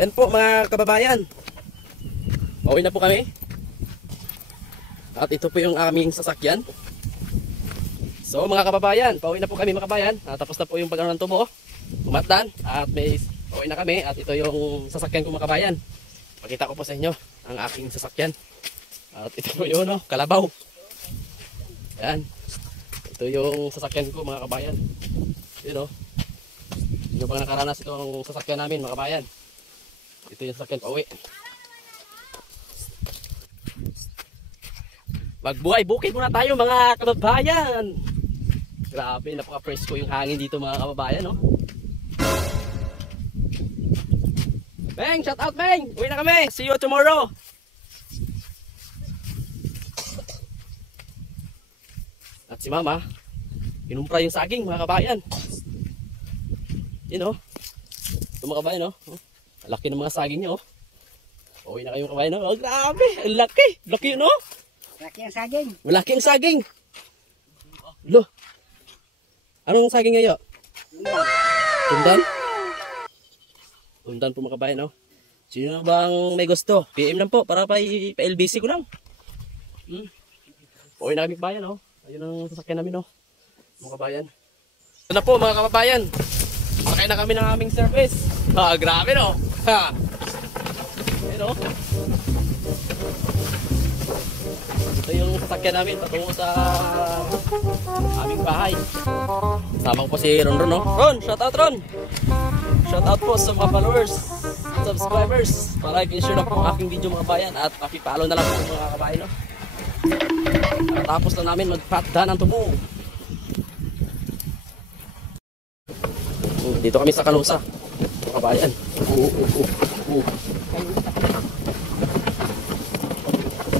Ayan po mga kababayan, pauwi na po kami. At ito po yung aming sasakyan. So mga kababayan, pauwi na po kami mga kababayan. Tapos na po yung pag-ano ng tubo, umatan. At may pauwi na kami. At ito yung sasakyan ko mga kababayan. Pakita ko po sa inyo ang aking sasakyan. At ito po yun, kalabaw. Ayan. Ito yung sasakyan ko mga kababayan. Yun o. Yung pag nakaranas itong sasakyan namin mga kababayan. Ito yung sasakyan pauwi. Magbuhay bukid muna tayo mga kababayan. Grabe, napaka-presko yung hangin dito mga kababayan, no? Beng, shout out Beng! Uwi na kami! See you tomorrow! At si Mama, inumpra yung saging mga kababayan. Yun, ito mga kababayan, laki ng mga saging nyo. Uwi na kayo mga kababayan, oh, grabe! Ang laki! Laki yun, Malaki ang saging. Malaki ang saging. Lo. Anong saging ngayon? Tundan? Tundan po mga kabayan, no? Sino bang may gusto? PM lang po para pa-LBC ko lang. Uwi na kami kabayan, no? Ayun ang sasakyan namin, no? Mga kabayan. Ito na po mga kababayan. Sakay na kami ng aming service. Grabe, no? Ha! Ayun, no? Ito yung sasakyan namin patungo sa aming bahay. Sama ko po si Ron, no? Ron, shout out Ron! Shout out po sa mga followers, subscribers. Para i-share na po ang aking video mga kabayan. At pakipalo na lang po mga kabayan, no? Tapos na namin magpatda ng tubo. Dito kami sa Kalusa mga kabayan.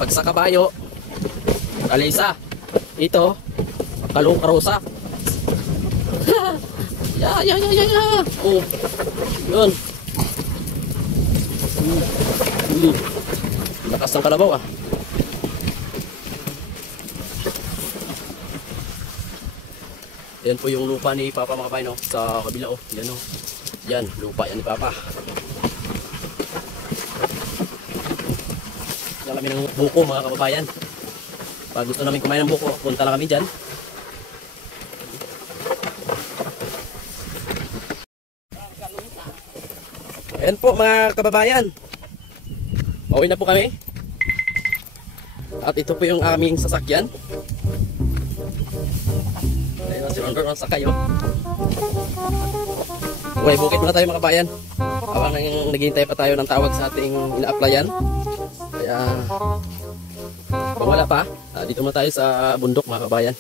Pag sa Kabayo, Kalisa. Ito, Karusa. Ya. Oh. Yun. Lakas ng kalabaw, Yan po yung lupa ni Papa mga kabayan, sa kabila, Yan, Yan, lupa yan ni Papa. Yan kami ng buko mga kababayan. Pag gusto namin kumain ng buko, punta lang kami dyan. Ayan po mga kababayan, pauwi na po kami. At ito po yung aming sasakyan. Ayun si Ron sakay, Buhay bukid muna tayo mga kababayan. Habang naghihintay pa tayo ng tawag sa ating ina-applyan. Kaya kung wala pa, dito muna tayo sa bundok mga kabayan.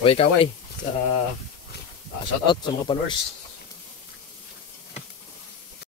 Kaway-kaway sa shout out sa mga followers.